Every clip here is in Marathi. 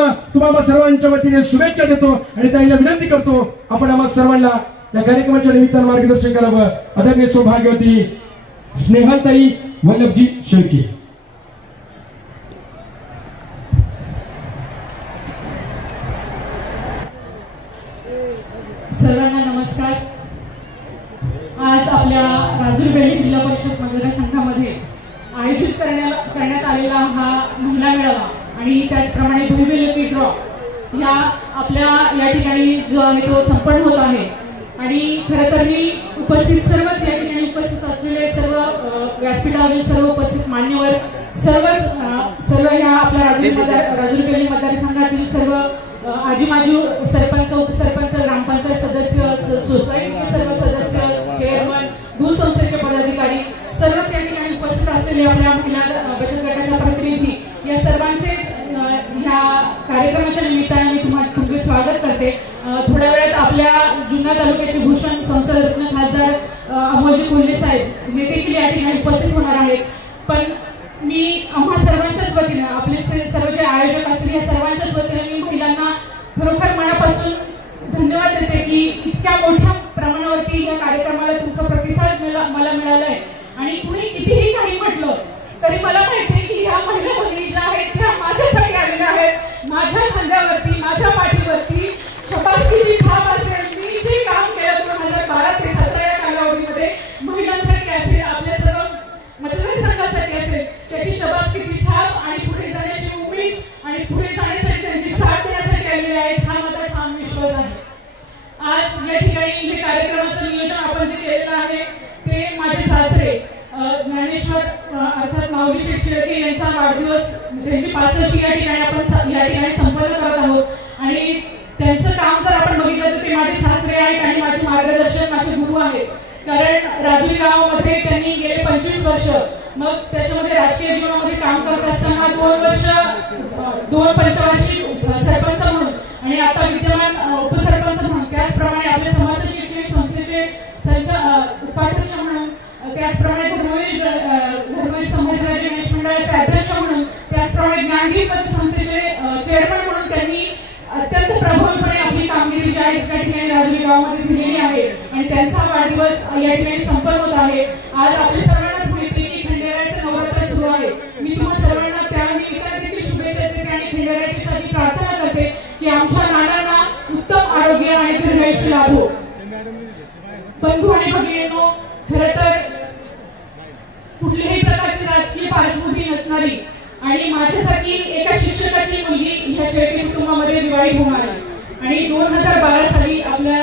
पद्धतीनं तुम्हाला सर्वांच्या वतीने शुभेच्छा देतो आणि त्यांना विनंती करतो आपण आम्हा सर्वांना या कार्यक्रमाच्या निमित्तानं मार्गदर्शन करावं. आदरणीय सौभाग्यवती स्नेहलताई वल्लभजी शेळके. सर्वांना नमस्कार. आज आपल्या राजूर बेल्ली जिल्हा परिषद मतदारसंघामध्ये आयोजित करण्यात आलेला हा महिला मेळावा आणि त्याचप्रमाणे भुईबेल लकी ड्रॉ ह्या आपल्या या ठिकाणी जो आहे तो संपन्न होत आहे. आणि खरं तर मी उपस्थित सर्वच या ठिकाणी उपस्थित असलेले सर्व व्यासपीठावरील सर्व उपस्थित मान्यवर सर्व ह्या आपल्या राजूर बेल्ली मतदारसंघातील सर्व आजी माजी सरपंच उपसरपंच ग्रामपंचायत सदस्य सोसायटीचे सर्व सदस्य चेअरमन दूध संस्थेचे पदाधिकारी सर्वच या ठिकाणी उपस्थित असलेले आपल्या महिला बचत गटाच्या प्रतिनिधी या सर्वांचे ह्या कार्यक्रमाच्या निमित्ताने मी तुमचे स्वागत करते. थोड्या वेळात आपल्या जुन्नर तालुक्याचे भूषण संसदरत्न खासदार अमोलजी कोल्हे साहेब हे देखील या ठिकाणी उपस्थित होणार आहेत. पण मी आम्हा सर्वांच्याच वतीने आपले सर्व जे आयोजक असतील या सर्वांच्याच वतीने मी महिलांना खरोखर मनापासून धन्यवाद देते की इतक्या मोठ्या प्रमाणावरती या कार्यक्रमाला तुमचा प्रतिसाद मला मिळालाय. आणि कुणी कितीही काही म्हटलं तरी मला माहिती आहे की ह्या महिला भगिनी ज्या आहेत त्या माझ्यासाठी आलेल्या आहेत. माझ्या खांद्यावरती माझ्या पाठीवरती शबासकीची थाप असेल. मी जे काम केलं 2012 ते 2017 या कालावधीमध्ये महिलांसाठी असेल आपल्या सर्व मतदारसंघासाठी असेल त्याची शबासकीची थाप आणि पुढे जाण्याची उमेद आणि पुढे जाण्यासाठी त्यांची साथ देण्यासाठी आलेले आहेत हा माझा ठाम विश्वास आहे. आज या ठिकाणी हे कार्यक्रमाचं नियोजन आपण जे केलेलं आहे ते माझे सासरे ज्ञानेश्वर अर्थात माऊली शेळके यांचा वाढदिवस त्यांची 65 या ठिकाणी आपण या ठिकाणी संपन्न करत आहोत. आणि त्यांचं काम जर आपण बघितलं तर ते माझे सासरे आहेत आणि माझे मार्गदर्शक माझे गुरु आहेत. कारण राजुरी गावामध्ये त्यांनी गेले 25 वर्ष मग त्याच्यामध्ये राजकीय जीवनामध्ये काम करत असताना 2 वर्ष 2 पंचवार्षिक सरपंच म्हणून आणि आता विद्यमान उपसरपंच म्हणून त्याचप्रमाणे आपल्या समर्थ शैक्षणिक संस्थेचे उपाध्यक्ष म्हणून त्याचप्रमाणे धर्मवीर संभाजीराजे गणेश मंडळाचे अध्यक्ष म्हणून त्याचप्रमाणे ज्ञानदीप संस्थेचे चेअरमन म्हणून त्यांनी अत्यंत प्रभावीपणे आपली कामगिरी जी आहे त्या ठिकाणी राजुरी गावामध्ये दिलेली आहे. आणि त्यांचा वाढदिवस या ठिकाणी संपन्न होत आहे. आज आपल्या सर्वांनाच माहिती की खंडेरायाचं नवरात्र सुरू आहे. मी तुम्हा सर्वांना त्यानिमित्ताने देखील शुभेच्छा देते आणि खंडेरायाच्या मी प्रार्थना करते की आमच्या नानांना उत्तम आरोग्य आणि दीर्घायुष्य लाभो. बंधू आणि भगिनींनो, खरं तर कुठल्याही प्रकारची राजकीय पार्श्वभूमी नसणारी आणि माझ्यासारखी एका शिक्षकाची मुलगी ह्या शेळके कुटुंबामध्ये दिवाळी होणार आहे. आणि 2012 साली आपल्या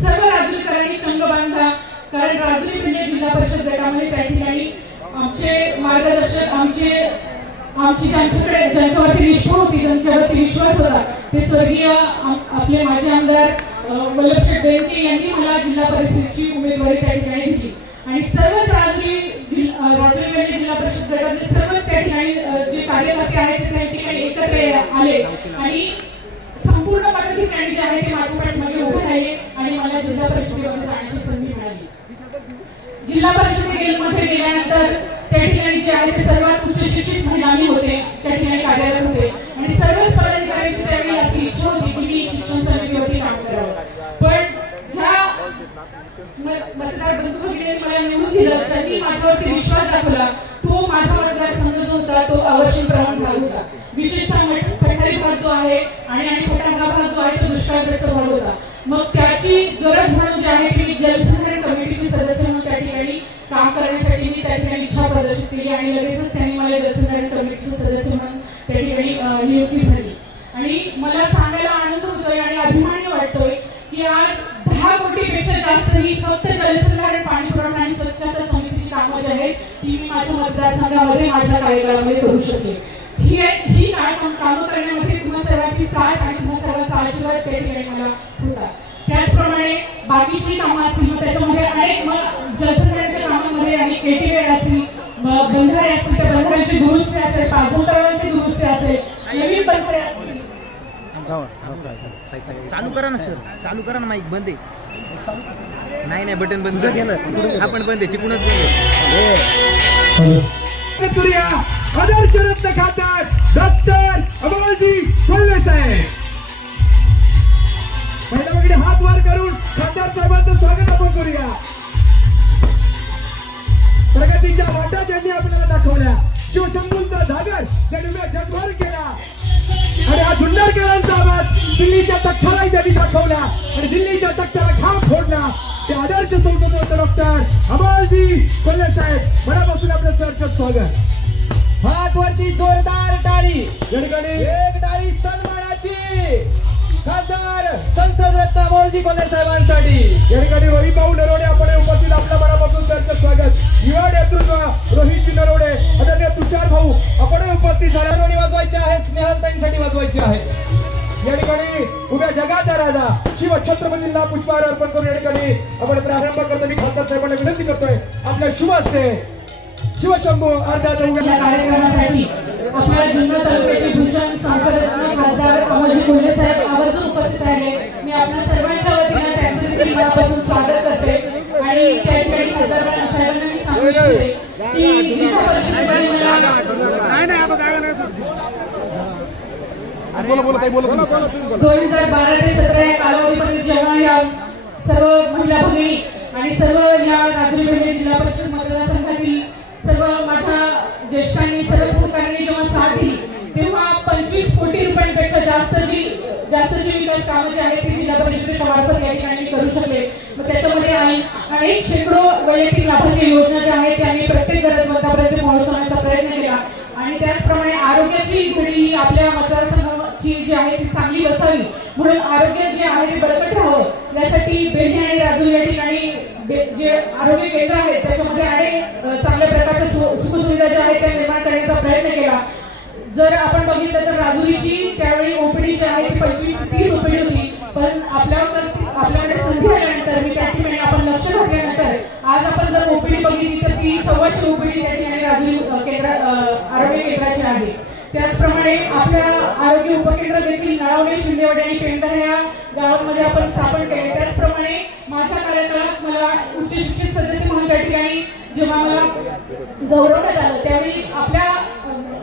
सर्व राजुरीकरांनी चंग बांधला. कारण राजुरी म्हणजे जिल्हा परिषद गटामध्ये त्या ठिकाणी आमचे मार्गदर्शक आमची ज्यांच्यावरती निष्ठा होती ज्यांच्यावरती विश्वास होता ते स्वर्गीय आपले माजी आमदार वल्लभशेठ बेनके यांनी मला जिल्हा परिषदेची उमेदवारी त्या ठिकाणी दिली. आणि सर्वच राजुरी बेल्ली जिल्हा परिषद गटातले सर्वच त्या ठिकाणी जे कार्यकर्ते आहेत ते त्या ठिकाणी एकत्र आले आणि संपूर्ण पदाधिकारी जे आहे ते माझ्या पाठीमागे उभे राहिले आणि मला जिल्हा परिषदेमध्ये जाण्याची संधी मिळाली. जिल्हा परिषदेमध्ये गेल्यानंतर त्या ठिकाणी जे आहे ते सर्वात उच्च शिक्षित महिलांनी होते त्या ठिकाणी कार्यरत होते आणि सर्वच पदाधिकाऱ्यांची त्यावेळी अशी इच्छा होती की मी शिक्षण समितीवरती काम करावं. पण ज्या मतदार बंधू भगिनींनी मला निवडून दिलं त्यांनी माझ्यावरती विश्वास दाखवला तो माझा मतदारसंघ जो होता तो अवर्षण प्रमाण भाग होता. विशेषतः पठारी भाग जो आहे आणि पठार भाग जो आहे तो दुष्काळग्रस्त भाग होता. मग त्याची गरज म्हणून जे आहे की जलसंधारण कमिटीचे सदस्य म्हणून त्या ठिकाणी काम करण्यासाठी मी त्या ठिकाणी इच्छा प्रदर्शित केली आणि लगेचच त्यांनी मला जलसंधारण कमिटीचे सदस्य म्हणून त्या ठिकाणी नियुक्ती झाली. आणि मला सांगायला आनंद होतोय आणि अभिमानी वाटतोय की आज 10 कोटीपेक्षा जास्त ही फक्त जलसंधारण पाणी पुरवठा आणि स्वच्छता समितीची कामं जी आहेत ती मी माझ्या मतदारसंघामध्ये माझ्या कार्यकाळामध्ये करू शकते. ही कामं करण्यामध्ये तुम्हा सर्वांची साथ आणि तुम्हा सर्वांचा आशीर्वाद त्या ठिकाणी मला होता. त्याचप्रमाणे बाकीची कामं असतील मग त्याच्यामध्ये अनेक मग जलसंधारणाच्या कामामध्ये आणि केटीवेर असतील बंधारे असतील त्या बंधाऱ्यांची दुरुस्ती असेल पाझर तळांची दुरुस्ती असेल नवीन बंधारे असतील. चालू करा ना सर, चालू करा ना माईक बंद आहे. नाही बटन बंद आपण बंद आहे तिकडूनच बंद आहे. आदर्श रत्न खातात डॉक्टर अमोलजी कोल्हे साहेब. पहिल्या मागणी हात वर करून खासदार साहेबांचं स्वागत आपण करूया. प्रगतीच्या वाटा ज्यांनी आपल्याला दाखवल्या, शिवशंभूंचा जागर ज्यांनी जगभर केला आणि हा जुन्नर केळांचा आवाज दिल्लीच्या तख्ताला ज्यांनी दाखवला आणि दिल्लीच्या तख्ताला घाम फोडला, ते आदर्श संसद होते डॉक्टर अमोलजी कोल्हे साहेब. मनापासून आपलं सरचं स्वागत. हात वरती जोरदार टाळी. या ठिकाणी एक टाळी सन्मानाची खासदार संसद रत्न अमोलजी कोल्हे साहेबांसाठी. या ठिकाणी रोहित भाऊ नरोडे आपण उपस्थित, आपल्या मनापासून सरचं स्वागत. युवा नेतृत्व रोहित नरोडे, आदरणीय तुषार भाऊ आपण उपस्थित झाले. नरोडे वाजवायचे आहे, स्नेहलताईंसाठी वाजवायचे आहे. या ठिकाणी उभ्या जगाचा राजा शिव छत्रपतींना पुष्पहार अर्पण करून या ठिकाणी आपण प्रारंभ करतो. मी खासदार साहेबांना विनंती करतोय आपल्या शुभ हस्ते शिवशंभू अर्धा या कार्यक्रमासाठी आपल्या जुन्नर तालुक्याचे भूषण सांसदरत्न खासदार अमोलजी कोल्हे साहेब आवर्जून उपस्थित राहिले. मी आपल्या सर्वांच्या वतीने त्यांचे देखील मनापासून स्वागत करते आणि त्या ठिकाणी खासदार साहेबांना मी सांगू इच्छिते की जिल्हा परिषदेमध्ये मला 2012 ते 17 या कालावधीमध्ये जेव्हा या सर्व महिला भगिनी आणि सर्व या राजुरी पेठ जिल्हा परिषद मतदारसंघातील सर्व माझ्या ज्येष्ठांनी सर्व सहकार्यांनी जेव्हा साथ दिली, तेव्हा 25 कोटी रुपयांपेक्षा जास्तची विकास कामं जी आहेत ती जिल्हा परिषदेच्या मार्फत या ठिकाणी करू शकले. मग त्याच्यामध्ये अनेक शेकडो वैयक्तिक लाभाच्या योजना ज्या आहेत त्या आम्ही प्रत्येक गरजवंतापर्यंत पोहोचवण्याचा प्रयत्न केला आणि त्याचप्रमाणे आरोग्याची घडी ही आपल्या मतदारसंघाची जी आहे ती चांगली बसावी म्हणून आरोग्य जे आहे ते बळकट राहावं यासाठी बेल्हे आणि राजूर या ठिकाणी जे आरोग्य केंद्र आहेत त्याच्यामध्ये अनेक चांगल्या प्रकारच्या सुखसुविधा ज्या आहेत त्या निर्माण करण्याचा प्रयत्न केला. जर आपण बघितलं तर राजुरीची त्यावेळी ओपीडी जी आहे ती 25-30 ओपीडी होती, पण आपल्याकडे संधी आल्यानंतर मी त्या ठिकाणी आपण लक्ष घातल्यानंतर आज आपण जर ओपीडी बघितली तर ती 125 ओपीडी त्या ठिकाणी राजुरी आरोग्य केंद्राची आहे. त्याचप्रमाणे आपल्या आरोग्य उपकेंद्र देखील नळवणे, शिंदेवाडी आणि पेंढर या गावांमध्ये आपण स्थापन केले. त्याचप्रमाणे माझ्या कार्यकाळात मला उच्च शिक्षित सदस्य म्हणून त्या ठिकाणी जेव्हा मला गौरवण्यात आलं त्यावेळी आपल्या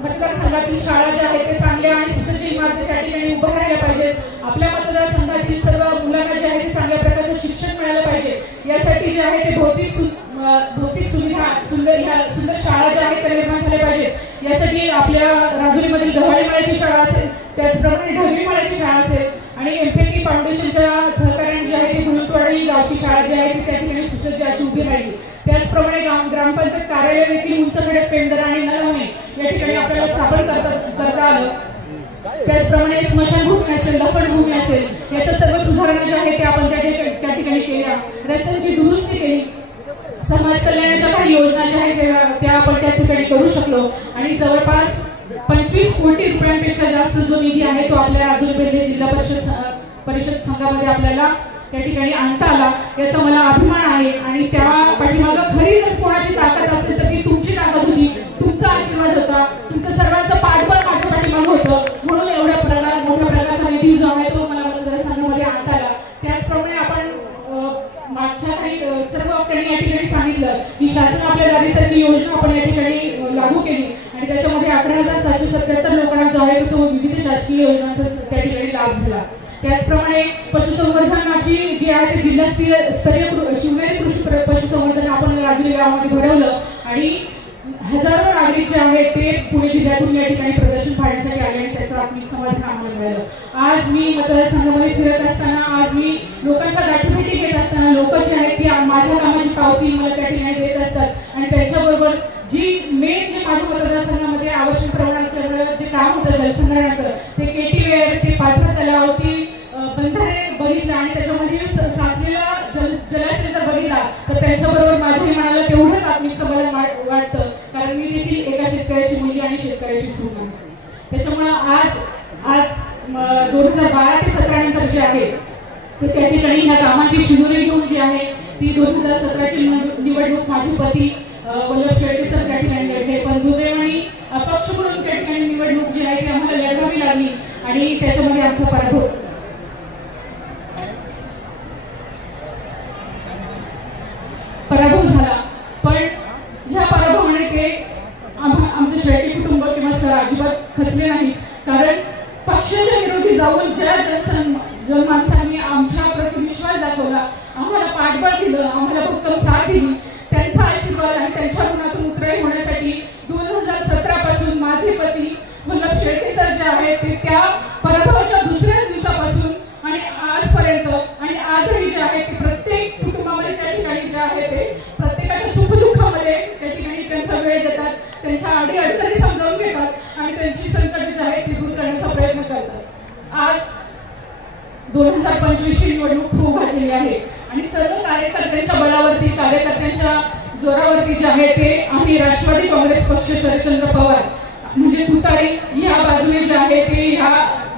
मतदारसंघातील शाळा ज्या आहेत ते चांगल्या आणि सुसज्ज इमारती त्या ठिकाणी उभारायला पाहिजेत. आपल्या मतदारसंघातील सर्व मुलांना जे आहे ते चांगल्या प्रकारचं शिक्षण मिळालं पाहिजे यासाठी जे आहे ते भौतिक सुविधा सुंदर शाळा ज्या आहेत त्या निर्माण झाल्या पाहिजेत. यासाठी आपल्या राजुरीमधील गव्हाळी माळ्याची शाळा असेल, त्याचप्रमाणे ढगली माळ्याची शाळा असेल आणि एमपीटी फाउंडेशनच्या सहकार्याने जी आहे ती गुरुचवाडी गावची शाळा जी आहे ती त्या ठिकाणी सुसज्ज अशी उभी राहिली. त्याचप्रमाणे ग्रामपंचायत कार्यालय देखील उंचकडे पेंढर आणि नळवणे या ठिकाणी आपल्याला स्थापन करता आलं. त्याचप्रमाणे स्मशानभूमी असेल, लफडभूमी असेल याच्या सर्व सुधारणा ज्या आहेत त्या आपण त्या ठिकाणी केल्या. रस्त्यांची दुरुस्ती केली. समाज कल्याणाच्या काही योजना ज्या आहेत त्या आपण त्या ठिकाणी करू शकलो आणि जवळपास 25 कोटी रुपयांपेक्षा जास्त जो निधी आहे तो आपल्या राजुरी पेठ जिल्हा परिषद संघामध्ये आपल्याला त्या ठिकाणी आणता आला याचा मला अभिमान आहे आणि त्या पाठीमागं खरी जर कोणाची ताकद असेल तर ती तुमची ताकद होती, तुमचा आशीर्वाद होता, तुमचं सर्वांचं पाठबळ माझ्या पाठीमागं होतं म्हणून मोठ्या प्रकारचा निधी जो आहे तो मला मतदारसंघामध्ये आणता आला. त्याचप्रमाणे आपण मागच्या काही सर्व त्यांनी या ठिकाणी सांगितलं की शासन आपल्या दारीसारखी योजना आपण या ठिकाणी लागू केली आणि त्याच्यामध्ये 11,777 लोकांना जो आहे तो विविध शासकीय योजनांचा त्या ठिकाणी लाभ झाला. त्याचप्रमाणे पशुसंवर्धनाची जी आहे ते जिल्हास्तरीय शिवनेरी कृषी पशुसंवर्धन आपण राजुरी गावामध्ये भरवलं आणि हजारो नागरिक जे आहेत ते पुणे जिल्ह्यातून या ठिकाणी प्रदर्शन पाहण्यासाठी आले आणि त्याचं आत्मिक समाधान आम्हाला मिळालं. आज मी मतदारसंघामध्ये फिरत असताना, आज मी लोकांच्या गाठीभेटी घेत असताना लोक जे आहेत ती माझ्या कामाची पावती मला त्या ठिकाणी देत असतात आणि त्याच्याबरोबर जी मेन जे माझ्या मतदारसंघामध्ये आवश्यक प्रमाणात असलेलं जे काम होतं जलसंधारणाचं ते केटी वेअर, ते पाझर तलाव, ते बंधारे बघितलं आणि त्याच्यामध्ये साचलेला जलाशय जर बघितला तर त्यांच्याबरोबर माझ्याही मनाला तेवढंच आत्मिक समाधान वाटतं कारण मी देखील एका शेतकऱ्याची मुलगी आणि शेतकऱ्याची सून आहे. त्याच्यामुळे आज 2012 ते 17 नंतर जे आहे ते त्या ठिकाणी ह्या कामाची शिदोरी घेऊन जी आहे ती 2017ची निवडणूक माझे पती वल्लभ शेळके सर त्या ठिकाणी लढले, पण दुर्दैवाने अपक्ष म्हणून त्या ठिकाणी निवडणूक जी आहे ती आम्हाला लढवावी लागली आणि त्याच्यामध्ये आमचा पराभव झाला. पण ह्या पराभवाने ते आमचे शेळके कुटुंब किंवा सर अजिबात खचले नाही. जनमानसांनी आमच्या प्रति विश्वास दाखवला, आम्हाला पाठबळ दिलं, आम्हाला भक्कम साथ दिली, त्यांचा आशीर्वाद आणि त्यांच्या ऋणातून उतराई होण्यासाठी 2017 पासून माझे पती वल्लभ शेळके सर जे आहेत ते त्या पराभवाच्या दुसऱ्याच दिवसापासून आणि आजपर्यंत आणि आजही जे आहे ते प्रत्येक कुटुंबामध्ये त्या ठिकाणी जे आहे ते प्रत्येकाच्या सुखदुःखामध्ये त्या ठिकाणी त्यांचा वेळ देतात, त्यांच्या अडीअडचणी समजावून घेतात आणि त्यांची संकट जे आहे ती दूर करण्याचा प्रयत्न करतात. आज 2025 ची निवडणूक होऊ घातलेली आहे आणि सर्व कार्यकर्त्यांच्या बळावरती, कार्यकर्त्यांच्या जोरावरती जे आहे ते आम्ही राष्ट्रवादी काँग्रेस पक्ष शरदचंद्र पवार म्हणजे तुतारी या बाजूने जे आहे ते ह्या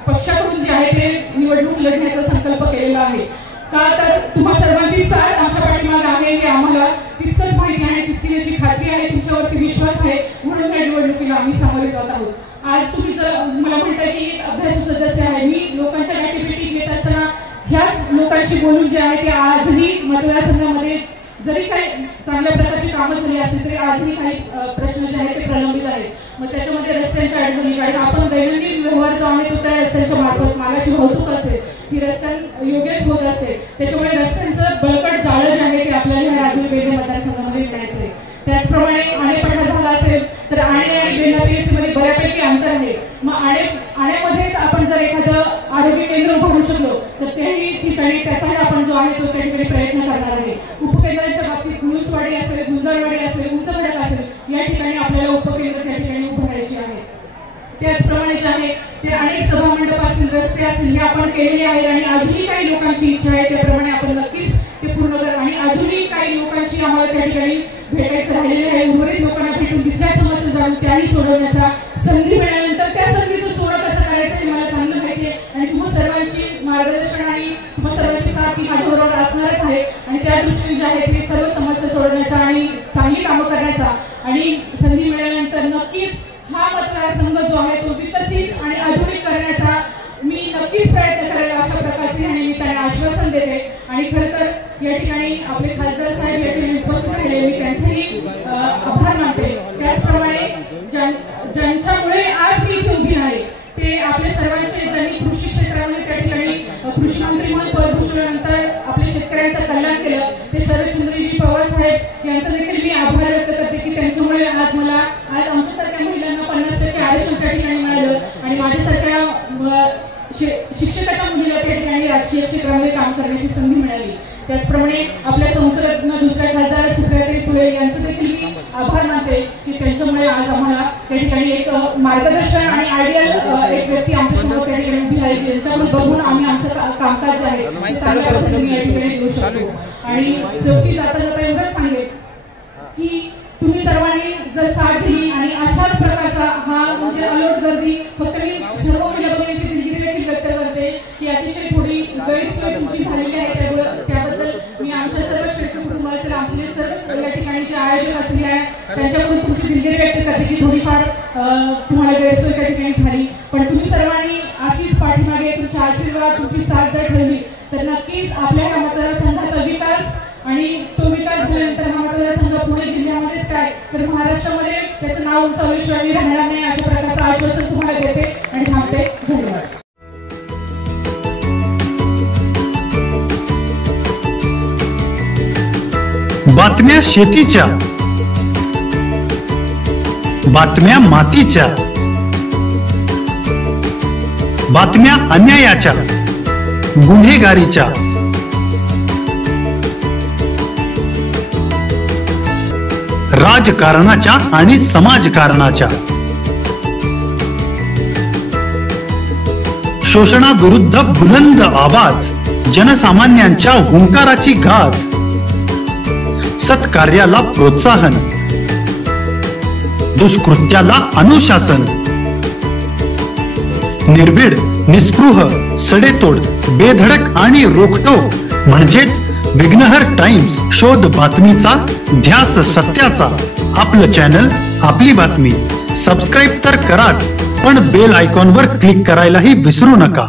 पक्षाकडून जे आहे ते निवडणूक लढण्याचा संकल्प केलेला आहे. का तर तुम्हा सर्वांची साथ आमच्या पाठीमागे आहे हे आम्हाला तितकंच माहिती आहे, तितकी याची खात्री आहे, तुमच्यावरती विश्वास आहे, म्हणून या निवडणुकीला आम्ही सामोरे जात आहोत. आज तुम्ही जर मला म्हणताय की अभ्यासू सदस्य आहे, मी लोकांच्या ऍक्टिव्हिटी घेत असताना ह्याच लोकांशी बोलून जे आहे ते आजही मतदारसंघामध्ये जरी काही चांगल्या प्रकारची कामं झाली असतील तरी आजही काही प्रश्न जे आहेत ते प्रलंबित आहेत. मग त्याच्यामध्ये रस्त्यांच्या अडचणी, कारण आपण दैनंदिन व्यवहार जो आहे तो त्या रस्त्यांच्या मार्फत मालाची वाहतूक असेल ही रस्त्यां योग्यच होत असते, त्याच्यामुळे रस्त्यांचं बळकट जाळं जे आहे ते आपल्याला ह्या राजूर पेठ मतदारसंघामध्ये मिळायचं आहे. त्याचप्रमाणे आणे भाग असेल तर आणे आणि बेल्ला PSC मध्ये बऱ्यापैकी अंतर आहे. मग आण्यामध्येच आपण जर एखादं आरोग्य केंद्र उभारू शकलो तर त्याही ठिकाणी त्याचाही आपण जो आहे तो त्या ठिकाणी प्रयत्न करणार आहे. उपकेंद्रांच्या बाबतीत गुळूचवाडी असेल, गुंजारवाडी असेल, उंचखडक असेल या ठिकाणी आपल्याला उपकेंद्र त्या ठिकाणी उभारायचे आहे. त्याचप्रमाणे जे आहे ते अनेक सभामंडप असतील, रस्ते असतील हे आपण केलेले आहे आणि अजूनही काही लोकांची इच्छा आहे त्याप्रमाणे आपण नक्कीच ते पूर्ण करू आणि अजूनही काही लोकांची आम्हाला त्या ठिकाणी भेटायचं राहिलेलं आहे. उर्वरित लोकांना भेटून तिथल्या समस्या जाणून त्याही सोडवण्याचा संधी मिळाल्यानंतर त्या संधीचं सोडं कसं करायचं हे मला चांगलं माहिती आहे आणि तुम्हा सर्वांची मार्गदर्शन आणि तुम्हा सर्वांची साथ ही माझ्याबरोबर असणारच आहे आणि त्या दृष्टीने जे आहे ते सर्व समस्या सोडवण्याचा आणि चांगली कामं करण्याचा आणि संधी मिळाल्यानंतर नक्कीच हा मतदारसंघ जो आहे तो विकसित आणि आधुनिक करण्याचा मी नक्कीच प्रयत्न करेल अशा प्रकारचे आणि मी त्यांना आश्वासन देते. आणि खरं तर या ठिकाणी आपले खासदार साहेब या ठिकाणी उपस्थित राहिले, मी त्यांचेही आभार मानते. त्याचप्रमाणे ज्यांच्यामुळे आज मी इथे उभी आहे ते आपले सर्वांचे, ज्यांनी कृषी क्षेत्रामध्ये त्या ठिकाणी कृषी मंत्री म्हणून पद भूषवल्यानंतर आपल्या शेतकऱ्यांचं कल्याण केलं ते शरदचंद्रजी पवार साहेब यांचा देखील मी आभार व्यक्त करते की त्यांच्यामुळे आज आमच्यासारख्या महिलांना 50% आरक्षण त्या ठिकाणी मिळालं आणि माझ्यासारख्या शिक्षकाच्या मुलीला त्या ठिकाणी राजकीय क्षेत्रामध्ये काम करण्याची संधी मिळाली. त्याचप्रमाणे आपल्या संसदेतनं दुसऱ्या खासदार सुप्रियाताई सुळे यांचं देखील मी आभार मानते की त्यांच्यामुळे आज आम्हाला त्या ठिकाणी एक मार्गदर्शन आणि आयडियल एक व्यक्ती आमच्यासमोर त्या ठिकाणी उभी आहे, त्यांच्याकडून बघून आम्ही आमचं कामकाज जे आहे चांगल्या पद्धतीने या ठिकाणी देऊ शकतो. आणि शेवटी जाता जाता एवढंच सांगेल की तुम्ही सर्वांनी जर साथ दिली आणि अशाच प्रकारचा हा म्हणजे अलोट गर्दी फक्त मी सर्व महिला भगिनींची दिलगिरी देखील व्यक्त करते की अतिशय थोडी गैरसोय तुमची झालेली आहे, त्याबद्दल मी आमच्या सर्व शेतकरी कुटुंब असेल आपले सर्वच या ठिकाणी जे आयोजक असले आहे त्यांच्याकडून तुमची दिलगिरी व्यक्त करते की थोडीफार तुम्हाला गैरसोय त्या ठिकाणी झाली, पण तुम्ही सर्वांनी अशीच पाठीमागे तुमचे आशीर्वाद तुमची साथ जर ठेवली तर नक्कीच आपल्या या मतदारसंघाचा विकास आणि तो विकास झाल्यानंतर हा मतदारसंघ पुणे जिल्ह्यामध्येच काय तर महाराष्ट्रामध्ये त्याचं नाव उंचावल्याशिवाय राहणार नाही अशा प्रकारचं आश्वासन तुम्हाला देते आणि थांबते. धन्यवाद. बातम्या शेतीच्या, बातम्या मातीच्या, बातम्या अन्यायाच्या, गुन्हेगारीच्या, राजकारणाच्या आणि समाजकारणाच्या, शोषणाविरुद्ध बुलंद आवाज, जनसामान्यांच्या हुंकाराची गाज, सत्कार्याला प्रोत्साहन, दुष्कृत्याला अनुशासन, निर्भीड, निस्पृह, सडेतोड, बेधडक आणि रोखटोक म्हणजेच विघ्नहर टाइम्स. शोध बातमीचा, ध्यास सत्याचा. आपलं चॅनल, आपली बातमी. सबस्क्राईब तर कराच, पण बेल आयकॉनवर क्लिक करायलाही विसरू नका.